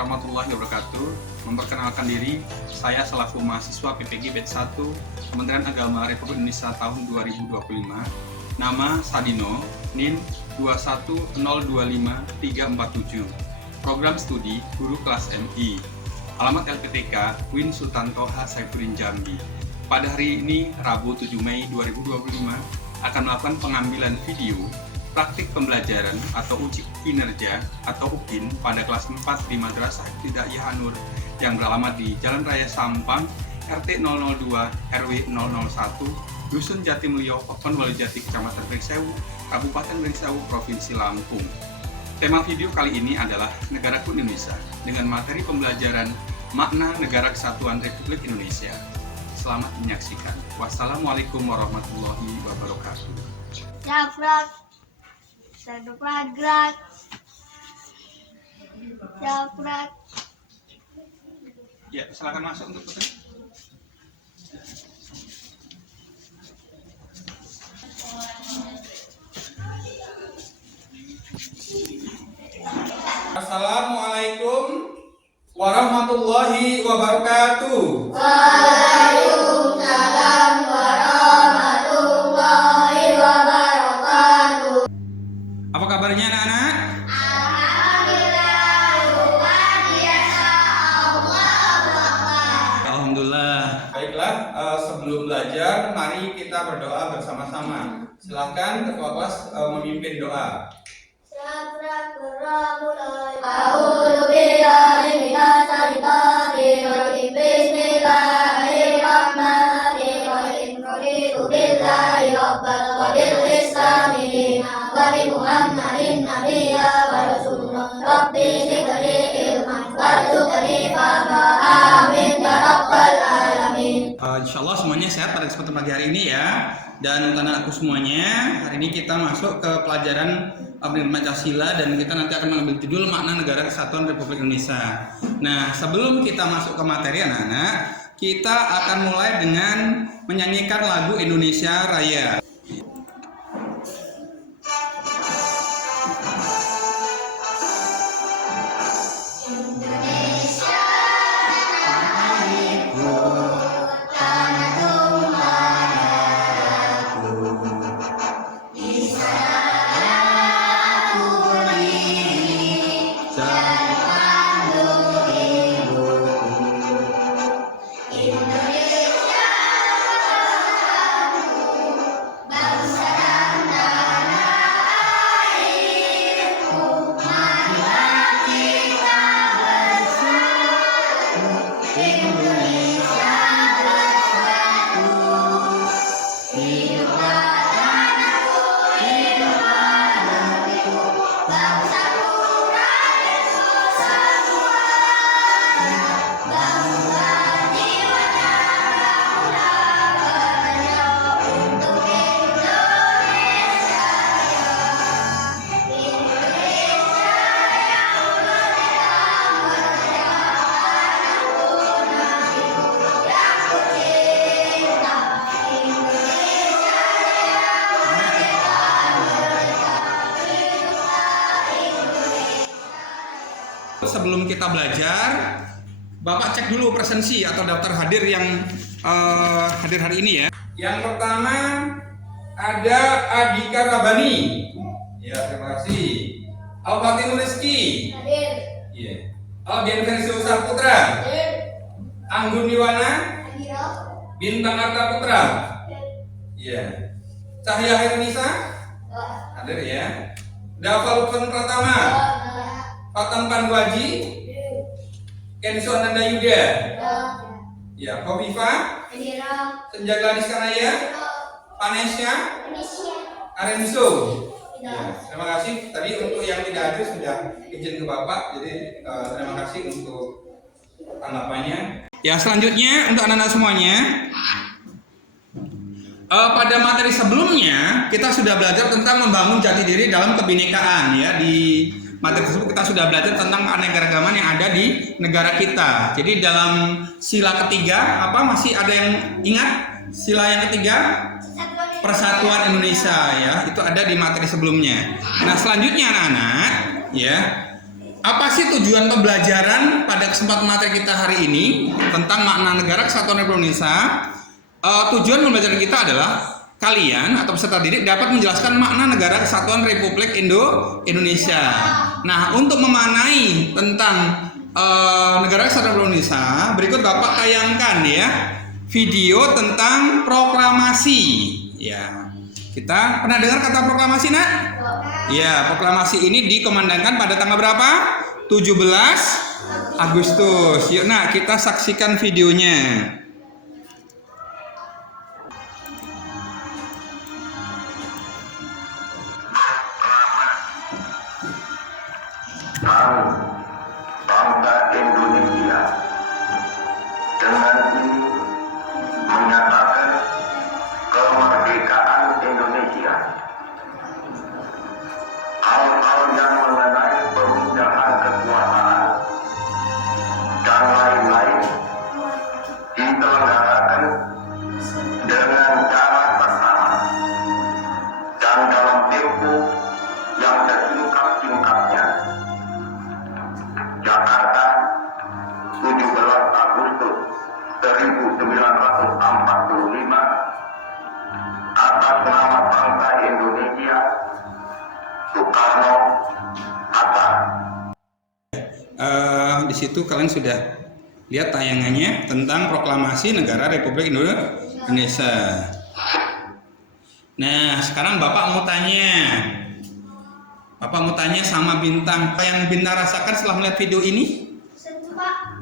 warahmatullahi wabarakatuh. Memperkenalkan diri, saya selaku mahasiswa PPG Batch 1 Kementerian Agama Republik Indonesia tahun 2025. Nama Sadino, NIM 21025-347. Program studi Guru Kelas MI. Alamat LPTK Win Sutanto H. Saifuddin Jambi. Pada hari ini, Rabu 7 Mei 2025, akan melakukan pengambilan video praktik pembelajaran atau uji kinerja atau UKIN pada kelas 4 di Madrasah Ibtidaiyah An-Nur yang beralamat di Jalan Raya Sampang, RT 002 RW 001, Dusun Jatimulyo, Ponwolojati, Kecamatan Beringsewu, Kabupaten Beringsewu, Provinsi Lampung. Tema video kali ini adalah Negaraku Indonesia dengan materi pembelajaran makna Negara Kesatuan Republik Indonesia. Selamat menyaksikan. Wassalamualaikum warahmatullahi wabarakatuh. Japrak, satu kuadrat, japrak. Ya, silakan masuk untuk putri. Assalamualaikum warahmatullahi wabarakatuh. Waalaikumsalam warahmatullahi wabarakatuh. Apa kabarnya anak-anak? Alhamdulillah, luar biasa, Allah Akbar. Alhamdulillah. Baiklah, sebelum belajar, mari kita berdoa bersama-sama. Silakan ketua kelas memimpin doa. A'udzu billahi minasy syaithanir rajim. Bismillahirrahmanirrahim. Raditu billahi rabban wa bil islami dinan wa bi Muhammadin nabiyya wa rasulullah. Rabbi zidni ilman warzuqni fahma. Amin ya rabbal alamin. Insyaallah semuanya sehat pada kesempatan pagi hari ini ya. Dan untuk anak-anakku semuanya, hari ini kita masuk ke pelajaran Pancasila dan kita nanti akan mengambil judul makna Negara Kesatuan Republik Indonesia. Nah, sebelum kita masuk ke materi anak-anak, kita akan mulai dengan menyanyikan lagu Indonesia Raya. Sebelum kita belajar, Bapak cek dulu presensi atau daftar hadir yang hadir hari ini ya. Yang pertama ada Adika Rabani. Ya, terima kasih. Al-Fatin Rizki. Hadir. Iya. Al-Bianversio Saputra. Hadir. Anggun Diwana. Hadir. Bintang Arta Putra. Iya. Cahya Hernisa. Hadir ya. Dava Lutfan Pratama. Fatam Panduaji. Kenzo Ananda Yuda. Ya, Hovifa. Hadir. Senja Gladys Kanaya. Panesya. Indonesia. Arenso. Ya, terima kasih. Tadi untuk yang tidak hadir sudah izin ke Bapak, jadi terima kasih untuk tanggapannya. Ya, selanjutnya untuk anak-anak semuanya, pada materi sebelumnya kita sudah belajar tentang membangun jati diri dalam kebinekaan ya. Di materi tersebut kita sudah belajar tentang keanekaragaman yang ada di negara kita. Jadi dalam sila ketiga masih ada yang ingat sila yang ketiga? Persatuan Indonesia ya, itu ada di materi sebelumnya. Nah, selanjutnya anak-anak ya, Apa sih tujuan pembelajaran pada kesempatan materi kita hari ini tentang makna negara kesatuan Republik Indonesia? Tujuan pembelajaran kita adalah kalian atau peserta didik dapat menjelaskan makna negara kesatuan Republik Indonesia. Nah, untuk memaknai tentang negara kesatuan Republik Indonesia, berikut Bapak tayangkan ya video tentang proklamasi. Ya, kita pernah dengar kata proklamasi, nak? Ya, proklamasi ini dikumandangkan pada tanggal berapa? 17 Agustus. Yuk, nak, kita saksikan videonya. Bangsa Indonesia dengan ini menyatakan kemerdekaan Indonesia. Hal-hal yang mengenai pemindahan kekuasaan dan lain-lain diselenggarakan dengan cara bersama dan dalam tempo yang sesingkat-singkatnya. Jakarta, 17 Agustus 1945, atas nama bangsa Indonesia, Soekarno Hatta. Di situ kalian sudah lihat tayangannya tentang proklamasi negara Republik Indonesia. Nah, sekarang Bapak mau tanya sama Bintang, apa yang Bintang rasakan setelah melihat video ini?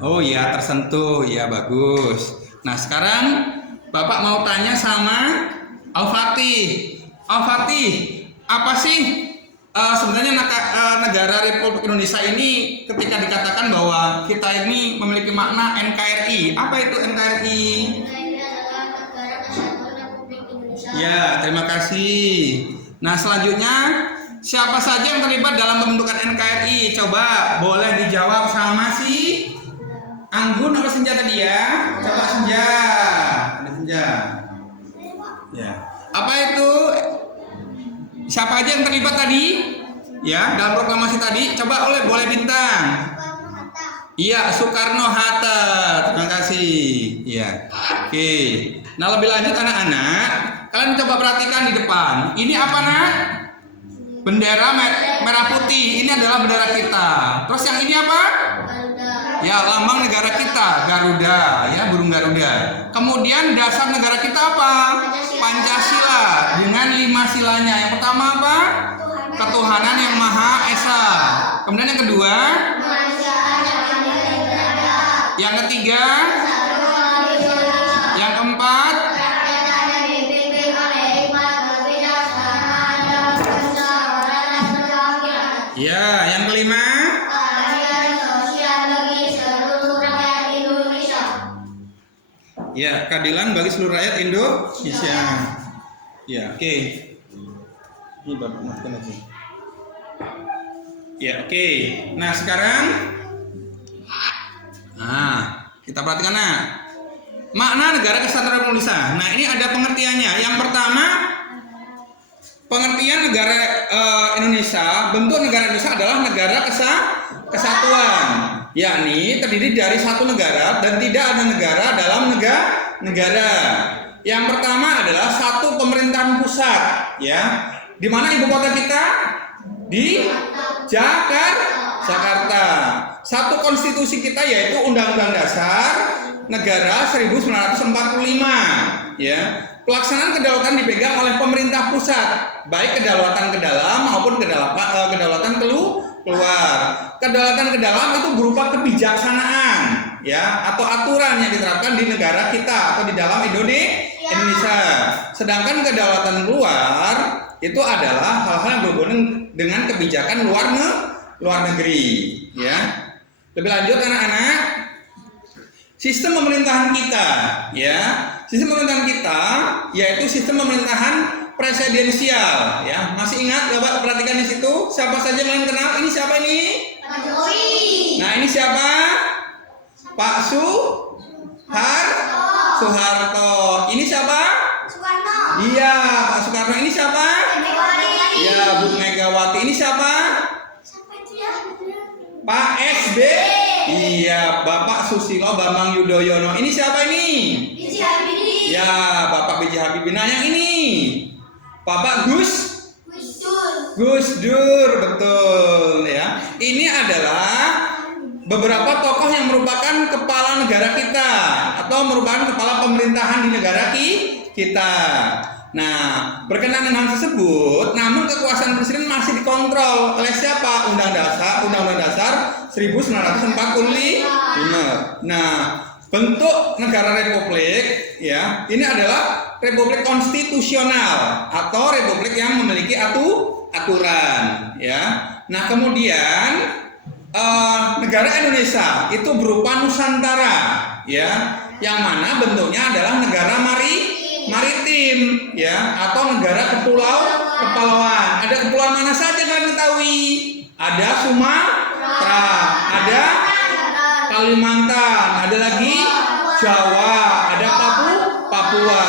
Oh iya, tersentuh, ya bagus. Nah, sekarang Bapak mau tanya sama Al-Fatih. Al-Fatih, apa sih sebenarnya negara Republik Indonesia ini ketika dikatakan bahwa kita ini memiliki makna NKRI? Apa itu NKRI? Ya, terima kasih. Nah, selanjutnya siapa saja yang terlibat dalam pembentukan NKRI? Coba boleh dijawab sama si Anggun apa Senja tadi ya? Coba Senja. Ada Senja. Ya. Apa itu? Siapa aja yang terlibat tadi? Ya, dalam proklamasi tadi. Coba boleh Bintang. Iya, Soekarno-Hatta. Terima kasih. Iya. Oke. Nah, lebih lanjut anak-anak, kalian coba perhatikan di depan. Ini apa, Nak? Bendera merah putih. Ini adalah bendera kita. Terus yang ini apa? Ya, lambang negara kita, Garuda, ya, burung Garuda. Kemudian dasar negara kita apa? Pancasila dengan 5 silanya. Yang pertama apa? Ketuhanan yang Maha Esa. Kemudian yang kedua? Yang ketiga? Yang keempat? Ya, yang kelima? Ya, keadilan bagi seluruh rakyat Indonesia. Ya, oke. Ini Bapak matikan aja. Ya, oke. Nah, sekarang kita perhatikan makna negara kesatuan Republik Indonesia. Nah, ini ada pengertiannya. Yang pertama, pengertian negara Indonesia, bentuk negara Indonesia adalah negara kesatuan, yakni terdiri dari satu negara dan tidak ada negara dalam negara. Yang pertama adalah satu pemerintahan pusat, ya. Di mana ibu kota kita? Di Jakarta. Satu konstitusi kita yaitu Undang-Undang Dasar Negara 1945, ya. Pelaksanaan kedaulatan dipegang oleh pemerintah pusat, baik kedaulatan ke dalam maupun kedaulatan keluar. Kedaulatan ke dalam itu berupa kebijaksanaan, ya, atau aturan yang diterapkan di negara kita atau di dalam Indonesia. Sedangkan kedaulatan keluar itu adalah hal-hal yang berhubungan dengan kebijakan luar negeri, ya. Lebih lanjut anak-anak, sistem pemerintahan kita, ya. Sistem pemerintahan kita yaitu sistem pemerintahan presidensial, ya. Masih ingat? Coba perhatikan di situ. Siapa saja yang kenal? Ini siapa ini? Pak Jokowi. Nah, ini siapa? Pak Soeharto. Ini siapa? Soekarno. Iya, Pak Soekarno. Ini siapa? Megawati. Iya, Bu Megawati. Ini siapa? Siapa itu ya? Susilo Bambang Yudhoyono. Ini siapa ini? B.J. Habibie. Ya, Bapak B.J. Habibie. Nah, yang ini Bapak Gus Dur, betul ya. Ini adalah beberapa tokoh yang merupakan kepala negara kita atau merupakan kepala pemerintahan di negara kita. Nah, berkenaan dengan hal tersebut, namun kekuasaan presiden masih dikontrol oleh siapa? Undang-Undang Dasar 1945. Nah, bentuk negara republik ya, ini adalah republik konstitusional atau republik yang memiliki aturan ya. Nah, kemudian negara Indonesia itu berupa Nusantara ya, yang mana bentuknya adalah negara maritim ya, atau negara kepulauan. Ada kepulauan mana saja kalian ketahui? Ada Sumatera, ada Kalimantan, ada lagi Jawa, ada Papua.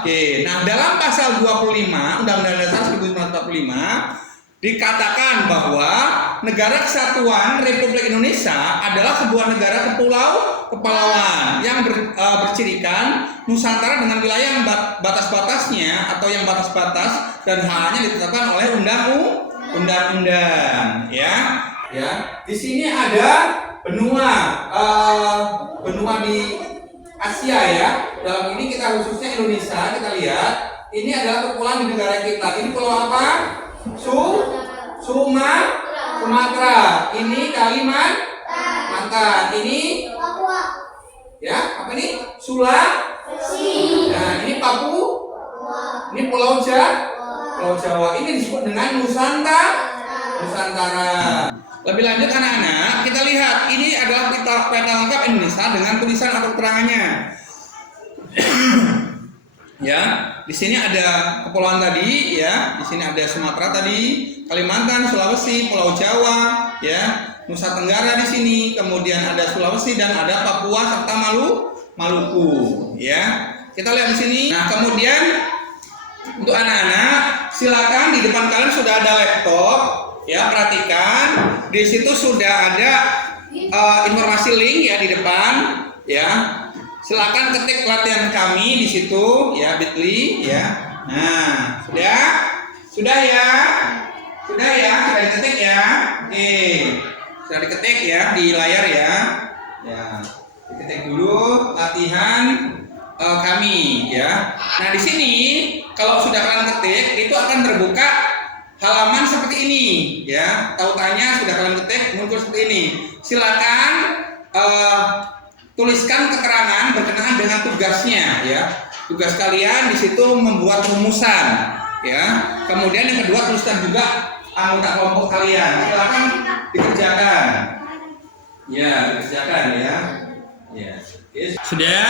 Oke. Nah, dalam pasal 25 Undang-Undang Dasar 1945 dikatakan bahwa negara kesatuan Republik Indonesia adalah sebuah negara kepulauan yang bercirikan Nusantara dengan wilayah yang batas-batasnya atau yang batas-batas dan hanya ditetapkan oleh undang-undang ya. Ya, di sini ada benua di Asia ya. Dalam ini kita khususnya Indonesia, kita lihat ini adalah kepulauan di negara kita. Ini pulau apa? Sumatera. Ini Kalimantan. Ini Papua. ya, apa ini? Sulawesi. Nah, ini Papua. Ini Pulau Jawa. Ini disebut dengan Nusantara. Lebih lanjut anak-anak, kita lihat ini adalah peta lengkap Indonesia dengan tulisan atau keterangannya. Ya, di sini ada kepulauan tadi, ya, di sini ada Sumatera tadi, Kalimantan, Sulawesi, Pulau Jawa, ya, Nusa Tenggara di sini, kemudian ada Sulawesi dan ada Papua serta Maluku, ya. Kita lihat di sini. Nah, kemudian untuk anak-anak, silakan di depan kalian sudah ada laptop. Ya, perhatikan di situ sudah ada informasi link ya di depan ya. Silakan ketik latihan kami di situ ya, bit.ly ya. Nah, sudah ya diketik ya. Oke, sudah diketik ya di layar ya. Ya, diketik dulu latihan kami ya. Nah, di sini kalau sudah kalian ketik itu akan terbuka halaman seperti ini ya, tautannya sudah kalian ketik muncul seperti ini. Silakan tuliskan keterangan berkenaan dengan tugasnya ya. Tugas kalian di situ membuat rumusan ya. Kemudian yang kedua tuliskan juga anggota kelompok kalian. Silakan dikerjakan. Ya, dikerjakan ya. Ya. Sudah?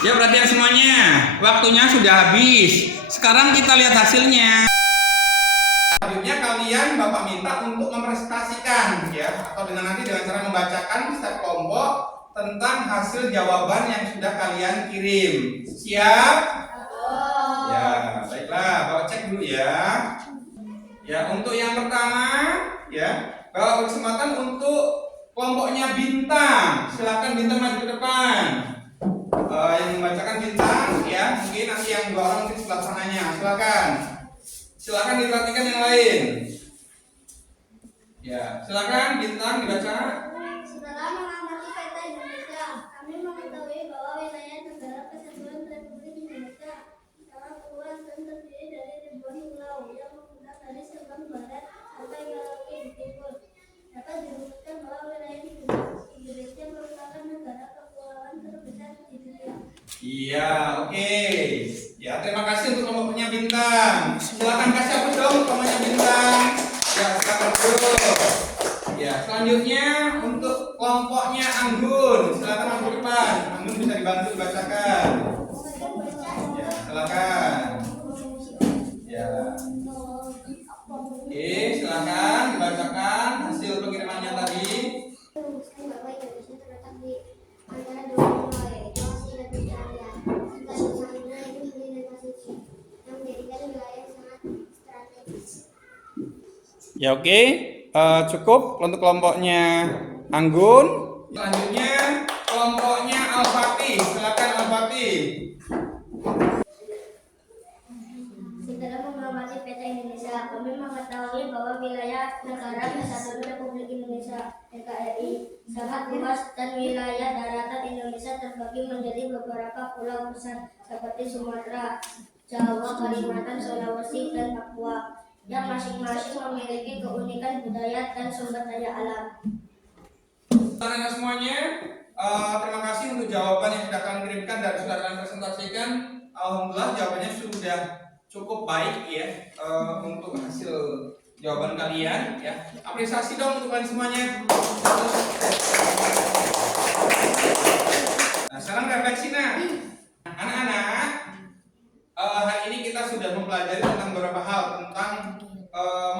Ya, perhatian semuanya. Waktunya sudah habis. Sekarang kita lihat hasilnya. Selanjutnya kalian Bapak minta untuk mempresentasikan ya, atau dengan cara membacakan setiap kelompok tentang hasil jawaban yang sudah kalian kirim. Siap? Ya, baiklah, Bapak cek dulu ya. Ya, untuk yang pertama ya, Bapak kesempatan untuk kelompoknya Bintang. Silakan Bintang maju ke depan. Yang membacakan Bintang ya, mungkin nanti yang dua orang mungkin sebelah sananya. Silakan diperhatikan yang lain. Ya, silakan Bintang dibaca. Setelah mengamati peta Indonesia, kami mengetahui bahwa wilayah negara kesatuan Republik Indonesia sangat luas dan terdiri dari ribuan pulau yang membentang dari Sabang Barat sampai Merauke di timur. Dapat dirumuskan bahwa wilayah Indonesia merupakan negara kepulauan terbesar di dunia. Iya, oke. Ya, terima kasih untuk kelompoknya Bintang. Silakan kasih apa dong kelompoknya Bintang. Ya, silakan dulu. Ya, selanjutnya untuk kelompoknya Anggun. Silakan masuk ke depan. Anggun bisa dibantu dibacakan. Ya, silakan. Ya. Oke, silakan dibacakan hasil pengirimannya tadi. Merumuskan bahwa Indonesia terletak di antara dua pulau yaitu Asia dan Australia. Serta Nusantara itu sendiri dan Pasifik yang menjadikan wilayah yang sangat strategis. Ya, oke. Cukup untuk kelompoknya Anggun. Selanjutnya kelompok Informasi PT Indonesia. Kami mengetahui bahwa wilayah negara Kesatuan Republik Indonesia (NKRI) sangat luas dan wilayah daratan Indonesia terbagi menjadi beberapa pulau besar seperti Sumatera, Jawa, Kalimantan, Sulawesi, dan Papua yang masing-masing memiliki keunikan budaya dan sumber daya alam. Anak-anak semuanya, terima kasih untuk jawaban yang sudah kalian kirimkan dan sudah kalian presentasikan. Alhamdulillah jawabannya sudah cukup baik ya untuk hasil jawaban kalian ya. Apresiasi dong untuk kalian semuanya. Nah, sekarang refleksi anak-anak. Hari ini kita sudah mempelajari tentang beberapa hal tentang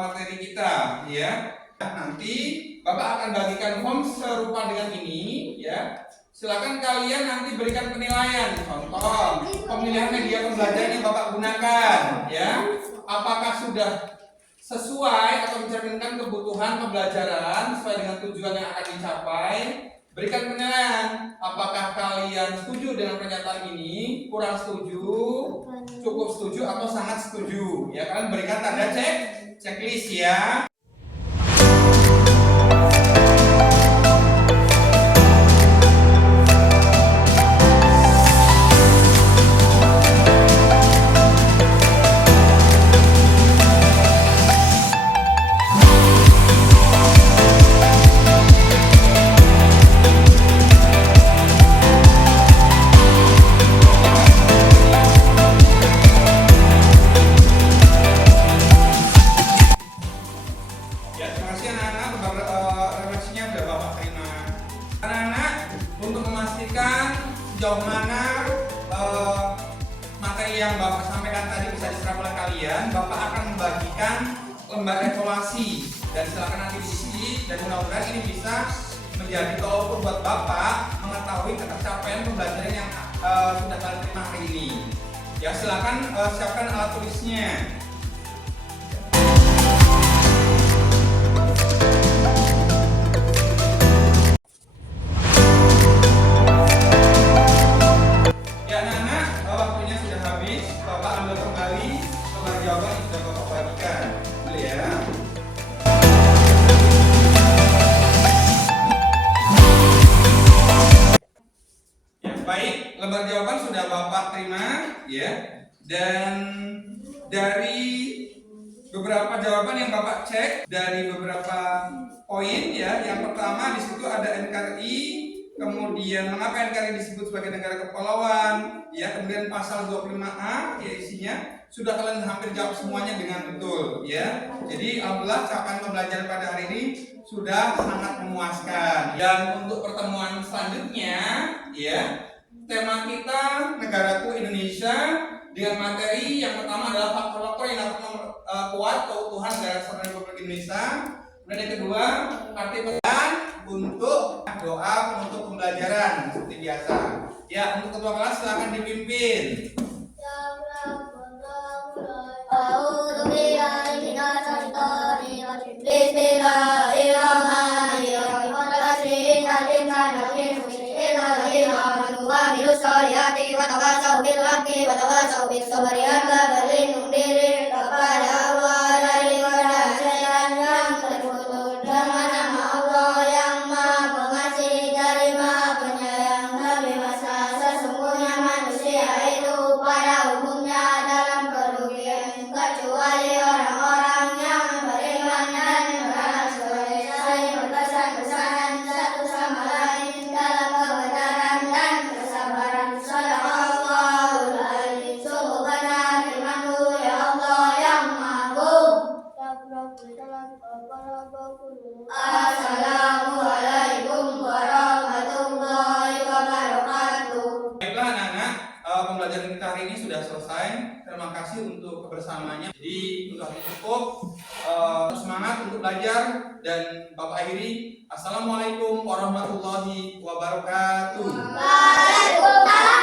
materi kita ya. Nanti Bapak akan bagikan form serupa dengan ini ya. Silakan kalian nanti berikan penilaian. Contoh, pemilihan media pembelajaran yang Bapak gunakan ya. Apakah sudah sesuai atau mencerminkan kebutuhan pembelajaran sesuai dengan tujuan yang akan dicapai? Berikan penilaian. Apakah kalian setuju dengan pernyataan ini? Kurang setuju? Cukup setuju atau sangat setuju? Ya kan, berikan tanda checklist ya. Sejauh mana materi yang Bapak sampaikan tadi bisa diserap oleh kalian, Bapak akan membagikan lembar evaluasi dan silakan nanti diisi dan mudah-mudahan ini bisa menjadi tolak ukur buat Bapak mengetahui ketercapaian pembelajaran yang sudah kalian terima hari ini. Ya silakan siapkan alat tulisnya. Lembar jawaban sudah Bapak terima ya, dan dari beberapa jawaban yang Bapak cek dari beberapa poin ya. Yang pertama di situ ada NKRI, kemudian mengapa NKRI disebut sebagai negara kepulauan ya, kemudian pasal 25A ya isinya sudah kalian hampir jawab semuanya dengan betul ya. Jadi alhamdulillah capaian pembelajaran pada hari ini sudah sangat memuaskan. Dan untuk pertemuan selanjutnya ya, tema kita negaraku Indonesia dengan materi yang pertama adalah faktor-faktor yang dapat memperkuat keutuhan negara Kesatuan Republik Indonesia. Kemudian yang kedua, arti pesan untuk doa penutup pembelajaran seperti biasa. Ya, untuk ketua kelas silakan dipimpin. Watawasau bil haqqi watawasau bis sabri. Berlindung diri kepada Allah dari keadaan yang terkutuk dengan nama Allah yang Maha Pengasih dari Maha Penyayang. Tapi masa sesungguhnya manusia itu pada umumnya dalam kerugian kecuali orang-orang yang beriman dan beramal soleh, saling berpesan-pesan satu sama lain dalam kebenaran dan kesabaran. Assalamualaikum warahmatullahi wabarakatuh. Baiklah anak-anak, pembelajaran kita hari ini sudah selesai. Terima kasih untuk kebersamaannya. Jadi untuk hari cukup, semangat untuk belajar dan Bapak akhiri. Assalamualaikum warahmatullahi wabarakatuh. Waalaikumsalam.